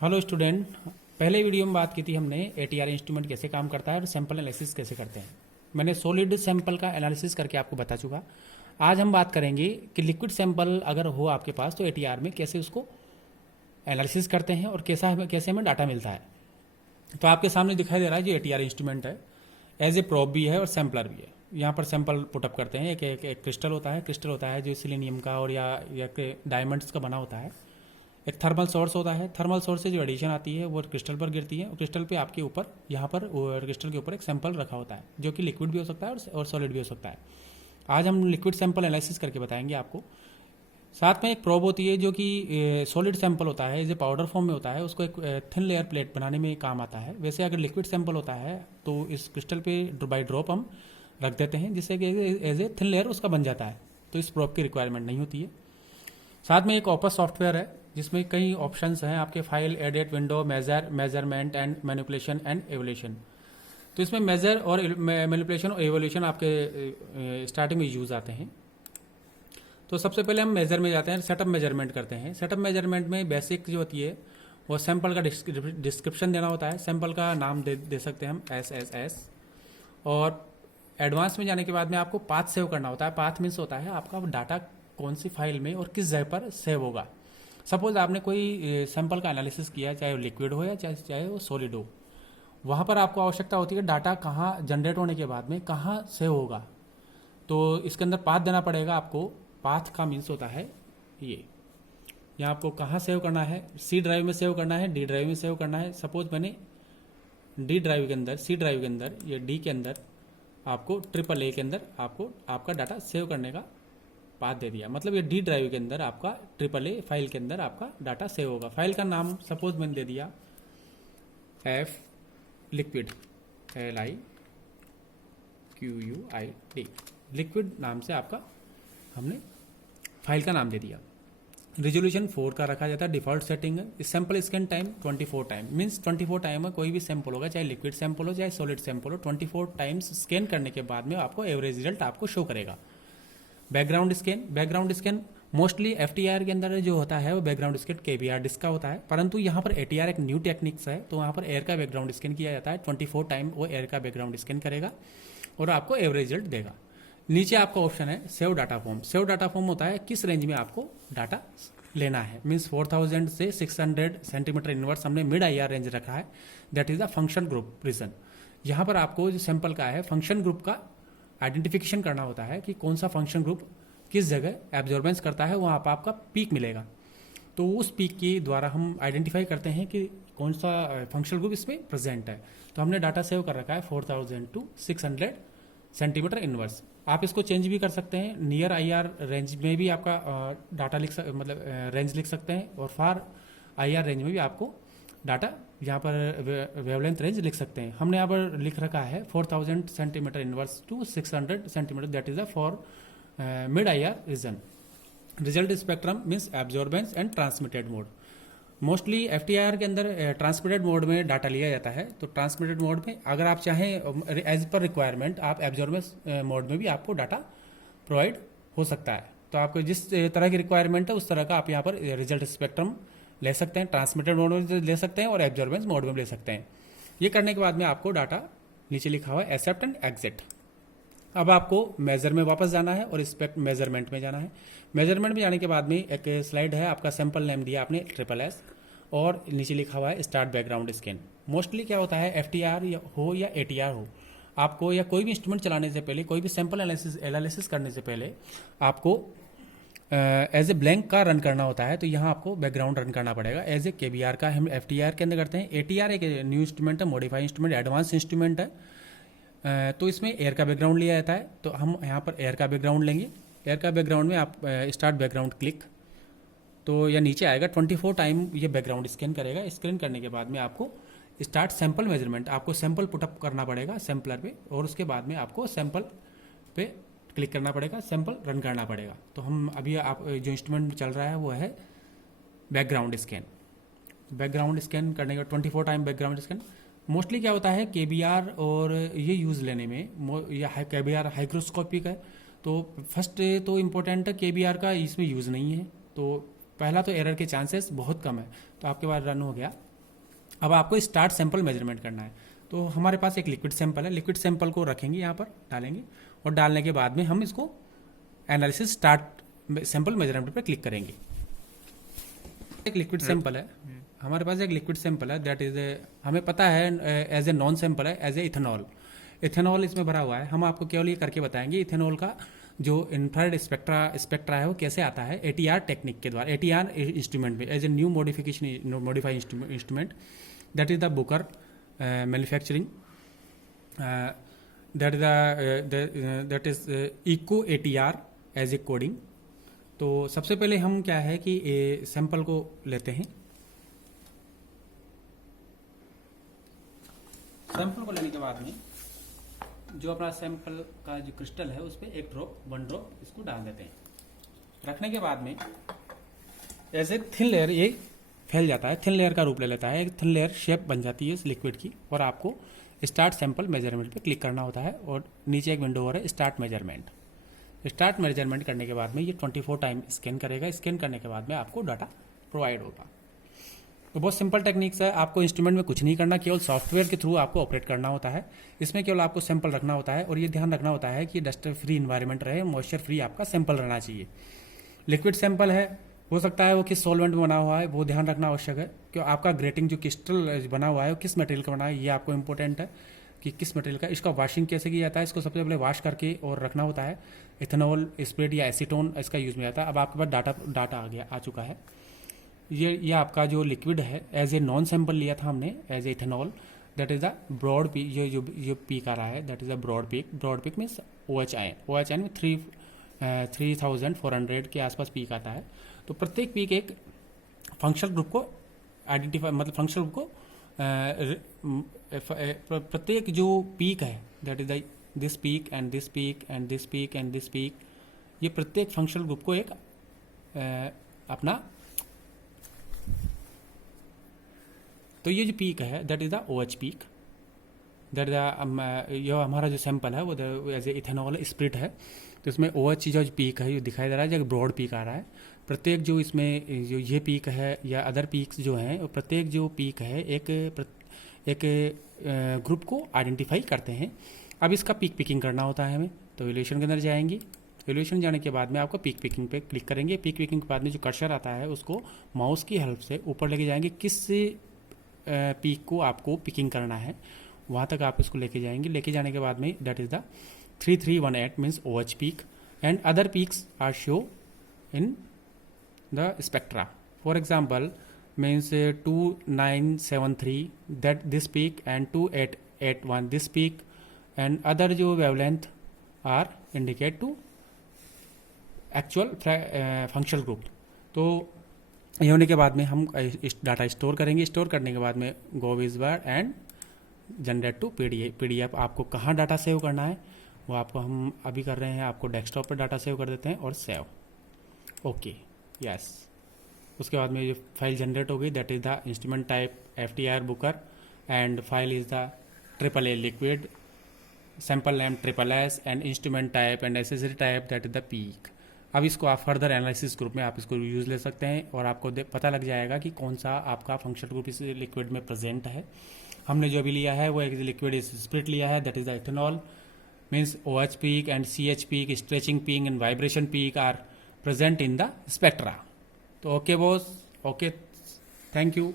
Hello student. पहले video में बात की थी हमने एटीआर इंस्ट्रूमेंट कैसे काम करता है और सैंपल एनालिसिस कैसे करते हैं। मैंने सॉलिड सैंपल का एनालिसिस करके आपको बता चुका। आज हम बात करेंगे कि लिक्विड सैंपल अगर हो आपके पास तो एटीआर में कैसे उसको एनालिसिस करते हैं और कैसे हमें डाटा मिलता है। तो आपके सामने दिखाई दे रहा है जो एटीआर इंस्ट्रूमेंट है, एज ए प्रोब भी है और सैंपलर भी है। यहाँ पर सैंपल पुटअप करते हैं। एक क्रिस्टल होता है जो सिलीनियम का और या डायमंड्स का बना होता है। एक थर्मल सोर्स होता है। थर्मल सोर्स से जो एडिशन आती है वो क्रिस्टल पर गिरती है और क्रिस्टल पे आपके ऊपर यहाँ पर क्रिस्टल के ऊपर एक सैंपल रखा होता है जो कि लिक्विड भी हो सकता है और सॉलिड भी हो सकता है। आज हम लिक्विड सैंपल एनालिसिस करके बताएंगे आपको। साथ में एक प्रोब होती है जो कि सॉलिड सैंपल होता है, जो पाउडर फॉर्म में होता है, उसको एक थिन लेयर प्लेट बनाने में काम आता है। वैसे अगर लिक्विड सैंपल होता है तो इस क्रिस्टल पे बाई ड्रॉप हम रख देते हैं जिससे कि एज ए थिन लेयर उसका बन जाता है, तो इस प्रोब की रिक्वायरमेंट नहीं होती है। साथ में एक ओपस सॉफ्टवेयर है जिसमें कई ऑप्शंस हैं आपके, file, edit, window, measurement and manipulation and evolution. तो इसमें मेजर और मैनिपुलेशन और एवोल्यूशन आपके स्टार्टिंग में यूज आते हैं। तो सबसे पहले हम मेजर में जाते हैं, सेटअप मेजरमेंट करते हैं। सेटअप मेजरमेंट में बेसिक जो होती है वो सैंपल का डिस्क्रिप्शन देना होता है। सैंपल का नाम दे सकते हैं हम एस। और एडवांस में जाने के बाद में आपको पाथ सेव करना होता है। पाथ मीन्स होता है आपका डाटा कौन सी फाइल में और किस जगह पर सेव होगा। सपोज आपने कोई सैंपल का एनालिसिस किया, चाहे वो लिक्विड हो या चाहे वो सॉलिड हो, वहाँ पर आपको आवश्यकता होती है डाटा कहाँ जनरेट होने के बाद में कहाँ सेव होगा। तो इसके अंदर पाथ देना पड़ेगा आपको। पाथ का मीन्स होता है ये, यहाँ आपको कहाँ सेव करना है। सी ड्राइव में सेव करना है, डी ड्राइव में सेव करना है। सपोज मैंने डी ड्राइव के अंदर, सी ड्राइव के अंदर या डी के अंदर आपको AAA के अंदर आपको आपका डाटा सेव करने का पाथ दे दिया। मतलब ये डी ड्राइव के अंदर आपका AAA फाइल के अंदर आपका डाटा सेव होगा। फाइल का नाम सपोज मैंने दे दिया एफ लिक्विड, LIQUID, लिक्विड नाम से आपका हमने फाइल का नाम दे दिया। रेजोल्यूशन 4 का रखा जाता है, डिफॉल्ट सेटिंग है। Sample scan time 24 time, means 24 time में कोई भी सैंपल होगा, चाहे लिक्विड सैंपल हो चाहे सॉलिड सैंपल हो, 24 टाइम्स स्कैन करने के बाद में आपको एवरेज रिजल्ट आपको शो करेगा। बैकग्राउंड स्कैन मोस्टली एफटीआर के अंदर जो होता है वो बैकग्राउंड स्कैन केबीआर डिस्क का होता है, परंतु यहाँ पर एटीआर एक न्यू टेक्निक्स है, तो वहाँ पर एयर का बैकग्राउंड स्कैन किया जाता है। 24 टाइम वो एयर का बैकग्राउंड स्कैन करेगा और आपको एवरेज रिजल्ट देगा। नीचे आपका ऑप्शन है save data form. Save data form होता है किस रेंज में आपको डाटा लेना है, मीन्स 4000 से 600 सेंटीमीटर इनवर्स हमने मिड IR रेंज रखा है। That is the function group region. यहाँ पर आपको जो सैंपल का है फंक्शन ग्रुप का आइडेंटिफिकेशन करना होता है कि कौन सा फंक्शन ग्रुप किस जगह एब्जॉर्बेंस करता है, वहाँ पर आपका पीक मिलेगा। तो उस पीक के द्वारा हम आइडेंटिफाई करते हैं कि कौन सा फंक्शनल ग्रुप इसमें प्रेजेंट है। तो हमने डाटा सेव कर रखा है 4000 टू 600 सेंटीमीटर इनवर्स। आप इसको चेंज भी कर सकते हैं, नियर IR रेंज में भी आपका डाटा मतलब रेंज लिख सकते हैं, और फार IR रेंज में भी आपको डाटा यहाँ पर वेवलेंथ रेंज लिख सकते हैं। हमने यहाँ पर लिख रखा है 4000 centimetre inverse to 600 centimetre, that is the for mid IR region. Result spectrum means absorbance and transmitted mode. Mostly FTIR के अंदर ट्रांसमिटेड मोड में डाटा लिया जाता है। तो ट्रांसमिटेड मोड में अगर आप चाहें एज पर रिक्वायरमेंट आप एब्जॉर्बेंस मोड में भी आपको डाटा प्रोवाइड हो सकता है। तो आपको जिस तरह की रिक्वायरमेंट है उस तरह का आप यहाँ पर रिजल्ट स्पेक्ट्रम ले सकते हैं। ट्रांसमिटेड मोड में ले सकते हैं और एब्जॉर्बेंस मोड में ले सकते हैं। ये करने के बाद में आपको डाटा नीचे लिखा हुआ है एक्सेप्ट एंड एग्जिट। अब आपको मेजर में वापस जाना है और स्पेक्ट मेजरमेंट में जाना है। मेजरमेंट में जाने के बाद में एक स्लाइड है, आपका सैंपल नेम दिया आपने SSS और नीचे लिखा हुआ है स्टार्ट बैकग्राउंड स्कैन। मोस्टली क्या होता है FTR हो या ATR हो, आपको या कोई भी इंस्ट्रूमेंट चलाने से पहले, कोई भी सैंपल एनालिसिस करने से पहले आपको एज ए ब्लैंक का रन करना होता है। तो यहाँ आपको बैकग्राउंड रन करना पड़ेगा। एज ए KBR का हम FTR के अंदर करते हैं। ATR एक न्यू इंस्ट्रूमेंट है, मॉडिफाई इंस्ट्रूमेंट, एडवांस इंस्ट्रूमेंट है। तो इसमें एयर का बैकग्राउंड लिया जाता है। तो हम यहाँ पर एयर का बैकग्राउंड लेंगे। एयर का बैकग्राउंड में आप स्टार्ट बैकग्राउंड क्लिक, तो यह नीचे आएगा 24 टाइम ये बैकग्राउंड स्कैन करेगा। स्कैन करने के बाद में आपको स्टार्ट सैंपल मेजरमेंट, आपको सैंपल पुटअप करना पड़ेगा सैंपलर पे, और उसके बाद में आपको सैंपल पे क्लिक करना पड़ेगा, सैंपल रन करना पड़ेगा। तो हम अभी आप जो इंस्ट्रूमेंट चल रहा है वो है बैकग्राउंड स्कैन। बैकग्राउंड स्कैन करने के 24 टाइम बैकग्राउंड स्कैन। मोस्टली क्या होता है KBR और ये यूज़ लेने में, या KBR हाइग्रोस्कोपिक है, तो फर्स्ट तो इम्पोर्टेंट KBR का इसमें यूज़ नहीं है। तो पहला तो एरर के चांसेस बहुत कम है। तो आपके पास रन हो गया अब आपको स्टार्ट सैंपल मेजरमेंट करना है। तो हमारे पास एक लिक्विड सैंपल है, लिक्विड सैंपल को रखेंगे यहाँ पर, डालेंगे, और डालने के बाद में हम इसको एनालिसिस स्टार्ट सैंपल मेजरमेंट पर क्लिक करेंगे। एक लिक्विड सैंपल है, हमारे पास एक लिक्विड सैंपल है, दैट इज हमें पता है एज ए नॉन सैंपल है, एज ए इथेनॉल। इथेनॉल इसमें भरा हुआ है। हम आपको केवल ये करके बताएंगे इथेनॉल का जो इंफ्रारेड स्पेक्ट्रा है वो कैसे आता है, एटीआर टेक्निक के द्वारा, एटीआर इंस्ट्रूमेंट में, as a new modified instrument, that is the Bruker manufacturing, that is eco ATR as a coding. तो सबसे पहले हम क्या है कि सैंपल को लेते हैं। सैंपल को लेने के बाद में जो अपना सैंपल का जो क्रिस्टल है उस पर एक ड्रॉप, 1 ड्रॉप इसको डाल देते हैं। रखने के बाद में ऐसे थिन लेयर ये फैल जाता है, थिन लेयर का रूप ले लेता है, एक थिन लेयर शेप बन जाती है इस लिक्विड की, और आपको स्टार्ट सैंपल मेजरमेंट पे क्लिक करना होता है, और नीचे एक विंडो और है स्टार्ट मेजरमेंट। स्टार्ट मेजरमेंट करने के बाद में ये 24 टाइम स्कैन करेगा, स्कैन करने के बाद में आपको डाटा प्रोवाइड होगा। तो बहुत सिंपल टेक्निक्स है, आपको इंस्ट्रूमेंट में कुछ नहीं करना, केवल सॉफ्टवेयर के थ्रू आपको ऑपरेट करना होता है। इसमें केवल आपको सैंपल रखना होता है, और ये ध्यान रखना होता है कि डस्ट फ्री इन्वायरमेंट रहे, मॉइस्चर फ्री आपका सैंपल रहना चाहिए। लिक्विड सैंपल है, हो सकता है वो किस सॉल्वेंट में बना हुआ है वो ध्यान रखना आवश्यक है, कि आपका ग्रेटिंग जो क्रिस्टल बना हुआ है वो किस मटेरियल का बना है, ये आपको इंपॉर्टेंट है कि किस मटेरियल का। इसका वॉशिंग कैसे किया जाता है, इसको सबसे पहले वॉश करके और रखना होता है। इथेनॉल स्प्रेड या एसीटोन इसका यूज में आता है। अब आपके पास डाटा आ चुका है। ये आपका जो लिक्विड है एज ए नॉन सैंपल लिया था हमने, as a ethanol, that is the broad peak, जो पीक आ रहा है that is a broad peak. Broad peak means OH में 3400 के आसपास पीक आता है। तो प्रत्येक पीक एक फंक्शनल ग्रुप को आइडेंटिफाई, मतलब फंक्शनल ग्रुप को प्रत्येक जो पीक है that is this peak and this peak and this peak and this peak, ये प्रत्येक फंक्शनल ग्रुप को एक अपना, तो ये जो पीक है that is the OH peak, that ये हमारा जो सैंपल है वो एज ए इथेनॉल स्प्रिट है। तो इसमें OH जो पीक है ये दिखाई दे रहा है, जो ब्रॉड पीक आ रहा है। प्रत्येक जो इसमें जो ये पीक है या अदर पीक्स जो हैं, प्रत्येक जो पीक है एक ग्रुप को आइडेंटिफाई करते हैं। अब इसका पिकिंग करना होता है हमें। तो वैल्यूएशन के अंदर जाएंगे, वैल्यूएशन जाने के बाद में आपको पिकिंग पे क्लिक करेंगे। पिकिंग के बाद में जो कर्सर आता है उसको माउस की हेल्प से ऊपर लेके जाएंगे, किस पीक को आपको पिकिंग करना है वहाँ तक आप इसको लेके जाएंगे। लेके जाने के बाद में that is the 3318 means OH peak, and other peaks are show in the spectra. For example means 2973 that this peak and 2881 this peak, and other जो wavelength are indicate to actual functional group। तो ये होने के बाद में हम data store करेंगे। Store करने के बाद में गो विज बार एंड जनरेट टू PDF। आपको कहाँ डाटा सेव करना है वो आपको हम अभी कर रहे हैं, आपको डेस्कटॉप पर डाटा सेव कर देते हैं और सेव, ओके, यस। उसके बाद में ये फाइल जनरेट हो गई, that is the instrument type FTIR Booker, and file is the AAA liquid, sample name SSS, and instrument type and accessory type that is the peak. अब इसको आप further analysis group में आप इसको use ले सकते हैं, और आपको पता लग जाएगा कि कौन सा आपका फंक्शनल ग्रुप इस लिक्विड में प्रेजेंट है। हमने जो अभी लिया है वो एक लिक्विड स्प्रिट लिया है, that is the ethanol, means OH peak and CH peak, stretching peak and vibration peak are present in the spectra. तो okay boss, okay, thank you.